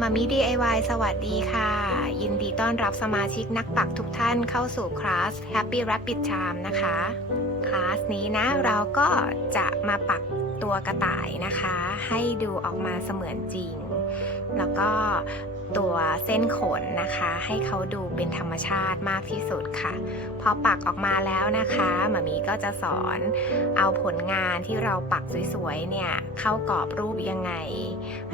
มามิ DIY สวัสดีค่ะ ยินดีต้อนรับสมาชิกนักปักทุกท่านเข้าสู่คลาส Happy Rapid Charm นะคะ คลาสนี้นะเราก็จะมาปักตัวกระต่ายนะคะ ให้ดูออกมาเสมือนจริง แล้วก็ ตัวเส้นขนนะคะ ให้เขาดูเป็นธรรมชาติมากที่สุดค่ะ พอปักออกมาแล้วนะคะหมามีก็จะสอนเอาผลงานที่เราปักสวยๆเนี่ยเข้ากรอบรูปยังไง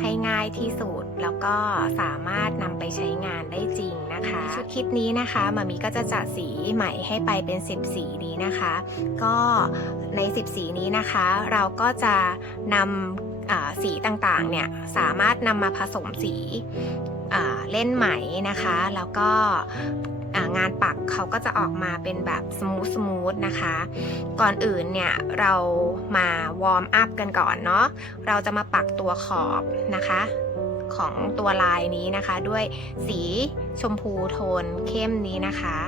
ให้ง่ายที่สุดแล้วก็สามารถนำไปใช้งานได้จริงนะคะชุดคิดนี้นะคะหมามีก็จะจัดสีใหม่ให้ไปเป็น 10 สีนี้นะคะ ก็ใน 10 สีนี้นะคะ เราก็จะนำสีต่างๆ เนี่ยสามารถนำมาผสมสี เล่นไหมนะคะ แล้วก็งานปักเขาก็จะออกมาเป็นแบบสมูทสมูทนะคะ ก่อนอื่นเนี่ยเรามาวอร์มอัพกันก่อนเนาะ เราจะมาปักตัวขอบนะคะของตัวลายนี้นะคะ ด้วยสีชมพูโทนเข้มนี้นะคะ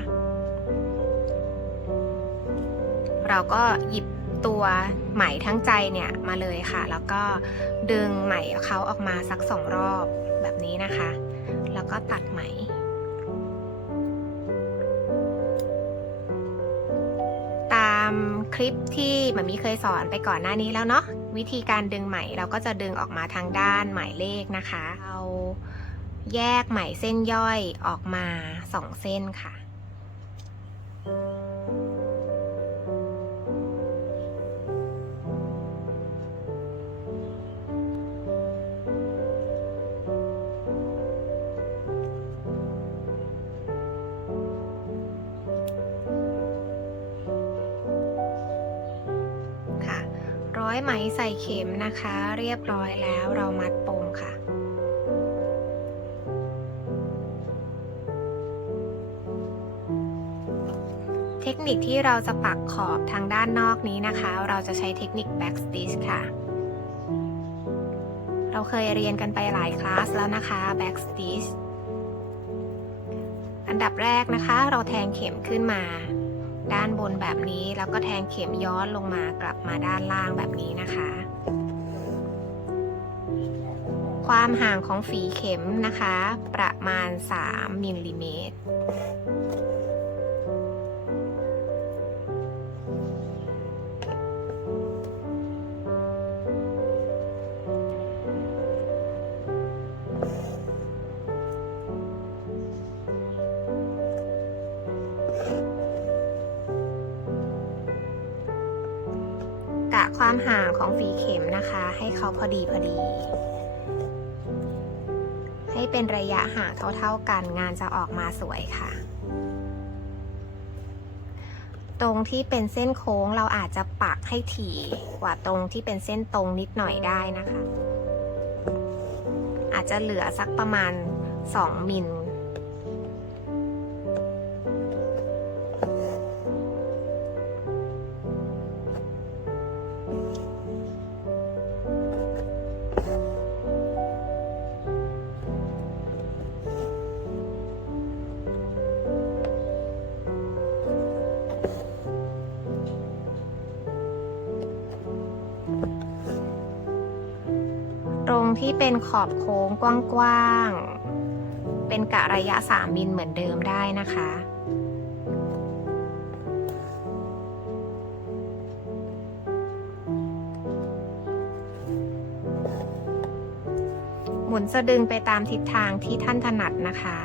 เราก็หยิบตัวไหมทั้งใจเนี่ยมาเลยค่ะ แล้วก็ดึงไหมเขาออกมาสักสองรอบแบบนี้นะคะ แล้วก็ตัดไหม ตามคลิปที่หมามีเคยสอนไปก่อนหน้านี้แล้วเนาะวิธีการดึงไหมเราก็จะดึงออกมาทางด้านหมายเลขนะคะเราแยกไหมเส้นย่อยออกมาสองเส้นค่ะ ไหมใส่เข็มนะคะ เรียบร้อยแล้วเรามัดปมค่ะ เทคนิคที่เราจะปักขอบทางด้านนอกนี้นะคะ เราจะใช้เทคนิค back stitch ค่ะ เราเคยเรียนกันไปหลายคลาสแล้วนะคะ back stitch อันดับแรกนะคะ เราแทงเข็มขึ้นมา ด้านบนแบบนี้ แล้วก็แทงเข็มย้อนลงมากลับมาด้านล่างแบบนี้นะคะ ความห่างของฝีเข็มนะคะ ประมาณ 3มิลลิเมตร ความห่างของฝีเข็มนะคะ ให้เขาพอดีพอดี ให้เป็นระยะห่างเท่าๆกันงานจะออกมาสวยค่ะ ตรงที่เป็นเส้นโค้งเราอาจจะปักให้ถี่กว่าตรงที่เป็นเส้นตรงนิดหน่อยได้นะคะ อาจจะเหลือสักประมาณ 2มิล ตรงที่เป็นขอบโค้งกว้างๆ เป็นกะระยะ 3 มิลเหมือนเดิมได้นะคะหมุนสะดึงไปตามทิศทางที่ท่านถนัดนะคะ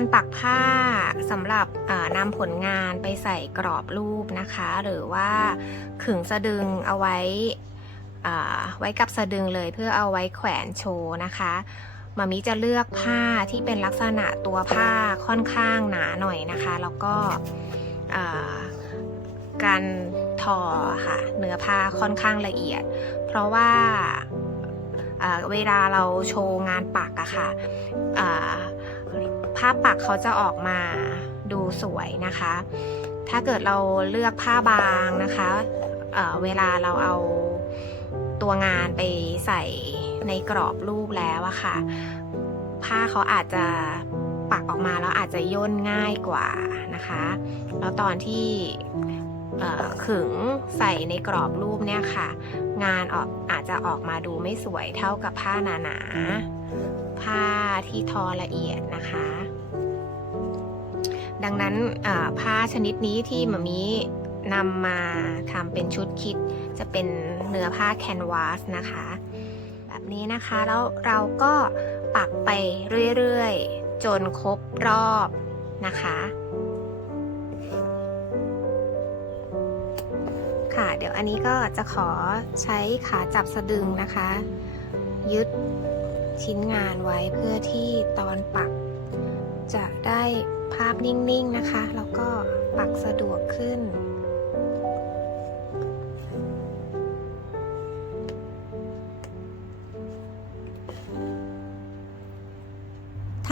การปักผ้าสำหรับนำผลงานไปใส่กรอบรูปนะคะ หรือว่าขึงสะดึงเอาไว้ไว้กับสะดึงเลยเพื่อเอาไว้แขวนโชว์นะคะมามิจะเลือกผ้าที่เป็นลักษณะตัวผ้าค่อนข้างหนาหน่อยนะคะ แล้วก็การทอค่ะเนื้อผ้าค่อนข้างละเอียด เพราะว่าเอ่อเวลาเราโชว์งานปักอะค่ะ อ่าภาพปักเขาจะออกมาดูสวยนะคะ ถ้าเกิดเราเลือกผ้าบางนะคะเเวลาเราเอาตัวงานไปใส่ในกรอบรูปแล้วอะค่ะ ผ้าเขาอาจจะปักออกมาแล้วอาจจะย่นง่ายกว่านะคะ แล้วตอนที่ขึงใส่ในกรอบรูปเนี่ยค่ะ งานออกอาจจะออกมาดูไม่สวยเท่ากับผ้าหนาๆ ผ้าที่ทอละเอียดนะคะ ดังนั้นผ้าชนิดนี้ที่มะมินำมาทำเป็นชุดคิด จะเป็นเนื้อผ้าแคนวาสนะคะ แบบนี้นะคะแล้วเราก็ปักไปเรื่อยๆ จนครบรอบนะคะค่ะเดี๋ยวอันนี้ก็จะขอใช้ขาจับสะดึงนะคะ ยึด ชิ้นงานไว้เพื่อที่ตอนปัก จะได้ภาพนิ่งๆนะคะ แล้วก็ปักสะดวกขึ้น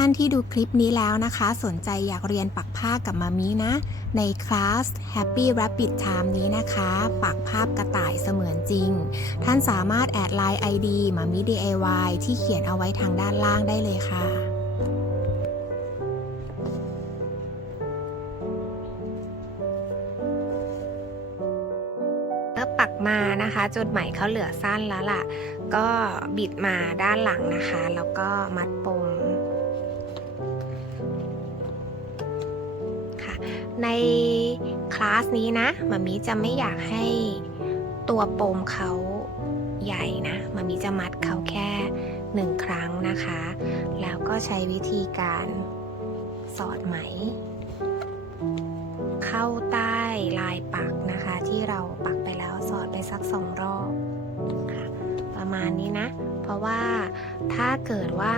ท่านที่ดูคลิปนี้แล้วนะคะ สนใจอยากเรียนปักผ้ากับมามีนะ ในคลาส Happy Rabbit Time นี้นะคะ ปักภาพกระต่ายเสมือนจริง ท่านสามารถแอดไลน์ ID มามี DIY ที่เขียนเอาไว้ทางด้านล่างได้เลยค่ะปักมานะคะจนไหมเขาเหลือสั้นแล้วล่ะ ก็บิดมาด้านหลังนะคะ แล้วก็มัดปม ในคลาสนี้นะมามีจะไม่อยากให้ตัวปมเขาใหญ่นะมามีจะมัดเขาแค่หนึ่งครั้งนะคะ แล้วก็ใช้วิธีการสอดไหม เข้าใต้ลายปักนะคะ ที่เราปักไปแล้วสอดไปสักสองรอบประมาณนี้นะ เพราะว่าถ้าเกิดว่า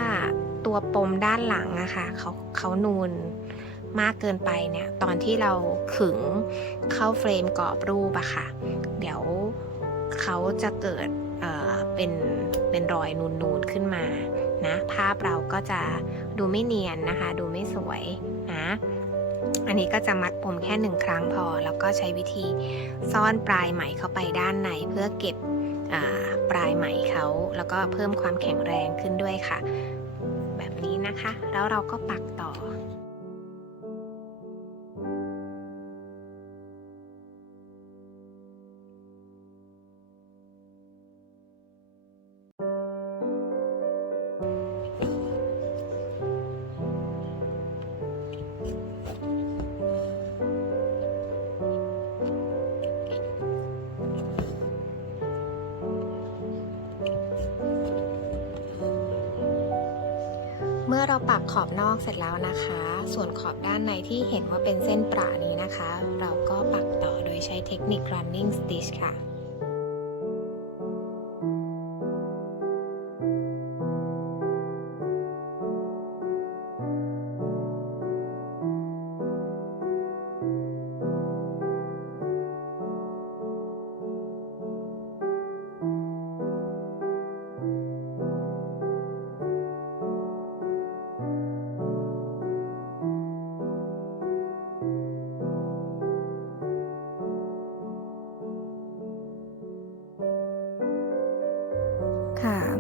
ตัวปมด้านหลังอะค่ะเขาเขานูน มากเกินไปเนี่ย ตอนที่เราขึงเข้าเฟรมกรอบรูปอะค่ะ เดี๋ยวเขาจะเกิดเเป็นเป็นรอยนูนๆขึ้นมานะ ภาพเราก็จะดูไม่เนียนนะคะ ดูไม่สวยนะ อันนี้ก็จะมัดปมแค่หนึ่งครั้งพอ แล้วก็ใช้วิธีซ่อนปลายไหมเข้าไปด้านในเพื่อเก็บปลายไหมเขาแล้วก็เพิ่มความแข็งแรงขึ้นด้วยค่ะ แบบนี้นะคะ แล้วเราก็ปักต่อ เราปักขอบนอกเสร็จแล้วนะคะ ส่วนขอบด้านในที่เห็นว่าเป็นเส้นประนี้นะคะ เราก็ปักต่อโดยใช้เทคนิค running stitch ค่ะ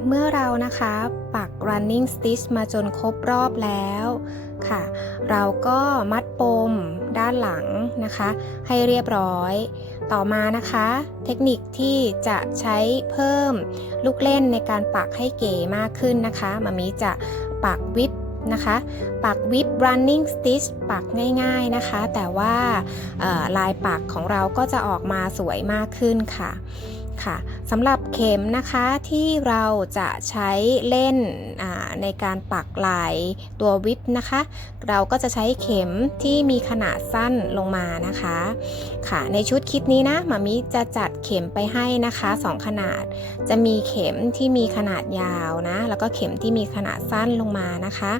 เมื่อเรานะคะปัก running stitch มาจนครบรอบแล้วค่ะ เราก็มัดปมด้านหลังนะคะ ให้เรียบร้อย ต่อมานะคะ เทคนิคที่จะใช้เพิ่มลูกเล่นในการปักให้เก๋มากขึ้นนะคะมามีจะปักวิบนะคะปักวิบ running stitch ปักง่ายๆนะคะ แต่ว่าลายปักของเราก็จะออกมาสวยมากขึ้นค่ะ ค่ะสำหรับเข็มนะคะที่เราจะใช้เล่นในการปักลายตัววิปนะคะ เราก็จะใช้เข็มที่มีขนาดสั้นลงมานะคะ ค่ะในชุดคิดนี้นะมามิจะจัดเข็มไปให้นะคะสองขนาด จะมีเข็มที่มีขนาดยาวนะ แล้วก็เข็มที่มีขนาดสั้นลงมานะคะ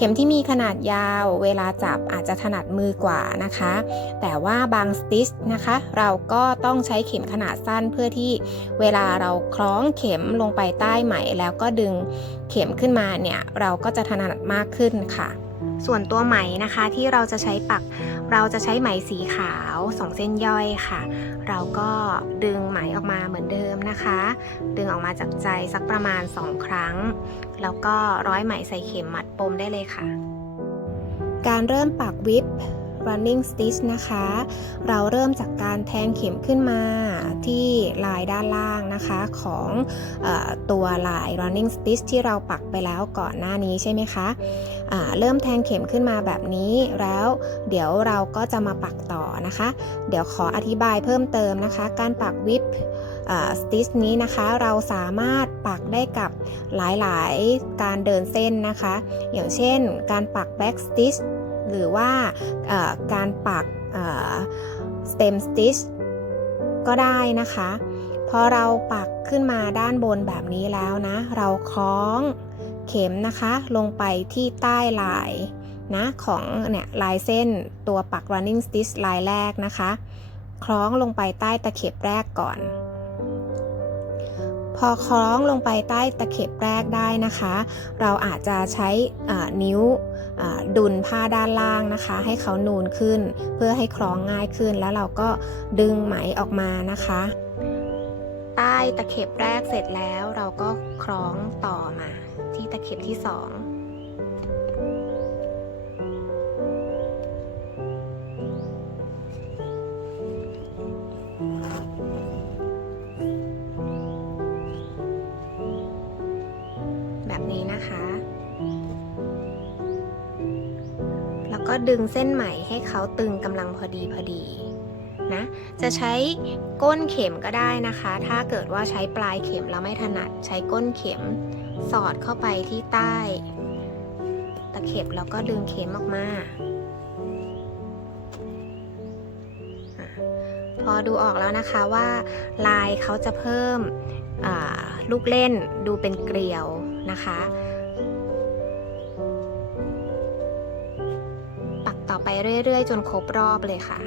เข็มที่มีขนาดยาวเวลาจับอาจจะถนัดมือกว่านะคะ แต่ว่าบางสติชนะคะ เราก็ต้องใช้เข็มขนาดสั้นเพื่อที่เวลาเราคล้องเข็มลงไปใต้ไหมแล้วก็ดึงเข็มขึ้นมาเนี่ย เราก็จะถนัดมากขึ้นค่ะ ส่วนตัวไหมนะคะที่เราจะใช้ปักเราจะใช้ไหมสีขาวสองเส้นย่อยค่ะ เราก็ดึงไหมออกมาเหมือนเดิมนะคะ ดึงออกมาจากใจสักประมาณ 2 ครั้ง แล้วก็ร้อยไหมใส่เข็มมัดปมได้เลยค่ะ การเริ่มปักวิป running stitch นะคะ เราเริ่มจากการแทงเข็มขึ้นมาที่ลายด้านล่างนะคะของอตัวลาย running stitch ที่เราปักไปแล้วก่อนหน้านี้ใช่ไหมคะอ่าเริ่มแทงเข็มขึ้นมาแบบนี้แล้วเดี๋ยวเราก็จะมาปักต่อนะคะ เดี๋ยวขออธิบายเพิ่มเติมนะคะ การปักวิปสติชนี้นะคะเราสามารถปักได้กับหลายๆ การเดินเส้นนะคะ อย่างเช่น การปัก back stitch หรือว่าการปักเอ่อ stem stitch ก็ได้นะคะพอเราปักขึ้นมาด้านบนแบบนี้แล้วนะ เราคล้องเข็มนะคะ ลงไปที่ใต้ลายนะของเนี่ยลายเส้นตัวปัก running stitch ลายแรกนะคะ คล้องลงไปใต้ตะเข็บแรกก่อน พอคล้องลงไปใต้ตะเข็บแรกได้นะคะ เราอาจจะใช้นิ้ว ดุลผ้าด้านล่างนะคะ ให้เขานูนขึ้น เพื่อให้คล้องง่ายขึ้น แล้วเราก็ดึงไหมออกมานะคะ ใต้ตะเข็บแรกเสร็จแล้วเราก็คล้องต่อมา ที่ตะเข็บที่สองแบบนี้นะคะ ดึงเส้นไหมให้เขาตึงกำลังพอดีพอดีนะจะใช้ก้นเข็มก็ได้นะคะ ถ้าเกิดว่าใช้ปลายเข็มแล้วไม่ถนัด ใช้ก้นเข็มสอดเข้าไปที่ใต้ ตะเข็บแล้วก็ดึงเข็มออกมาพอดูออกแล้วนะคะว่าลายเขาจะเพิ่มลูกเล่นดูเป็นเกลียวนะคะ เรื่อยๆ จนครบรอบเลยค่ะ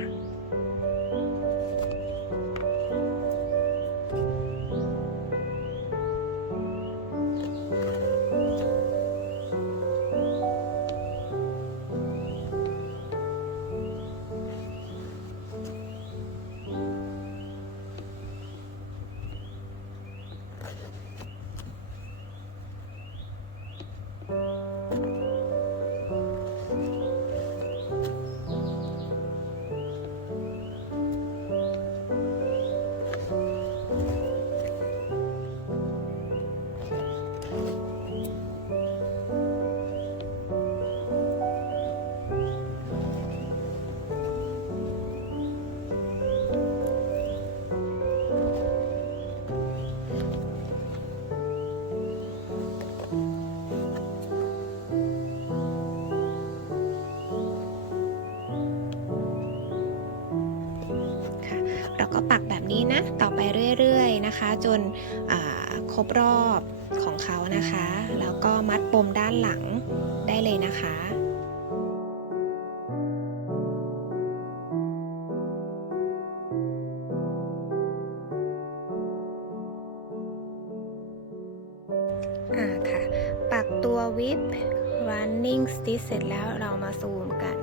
เรื่อยๆนะคะ จนครบรอบของเขานะคะ แล้วก็มัดปมด้านหลังได้เลยนะคะอ่าค่ะ ปักตัววิป running stitch เสร็จแล้วเรามาซูมกัน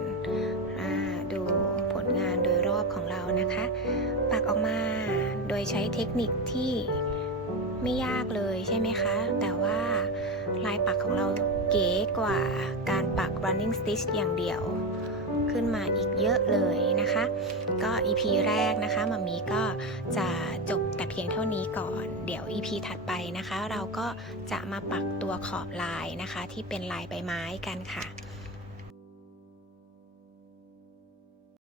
ยใช้เทคนิคที่ไม่ยากเลยใช่ไหมคะ แต่ว่าลายปักของเราเก๋กว่าการปัก running stitch อย่างเดียวขึ้นมาอีกเยอะเลยนะคะ ก็ EP แรกนะคะมามีก็จะจบแต่เพียงเท่านี้ก่อน เดี๋ยว EP ถัดไปนะคะ เราก็จะมาปักตัวขอบลายนะคะ ที่เป็นลายใบไม้กันค่ะ